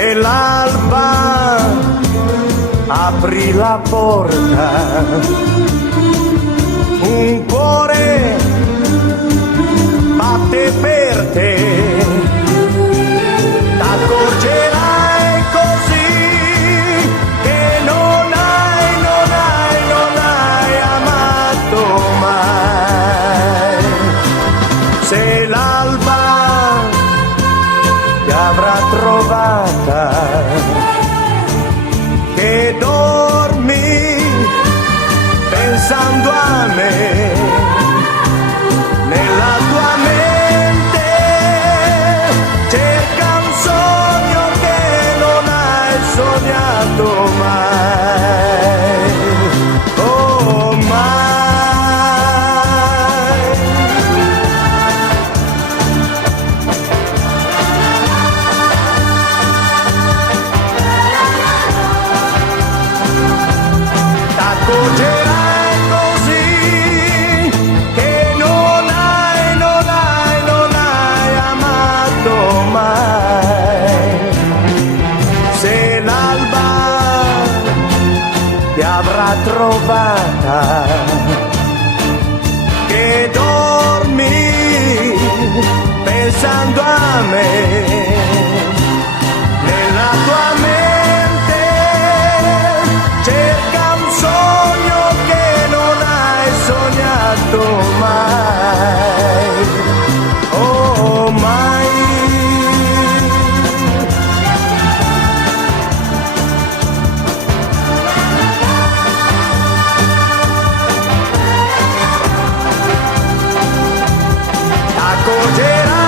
e l'alba aprì la porta, un cuore batte per te, t'accorgerai così che non hai amato mai. Se l'alba ti avrà trovata, che dormi pensando a me, nella tua mente cerca un sogno che non hai sognato mai, oh mai. T'accorgerai così che non hai amato mai. Se l'alba ti avrà trovata, che dormi pensando a me, nella tua mente cerca un sogno che non hai sognato mai, oh mai. T'accorgerai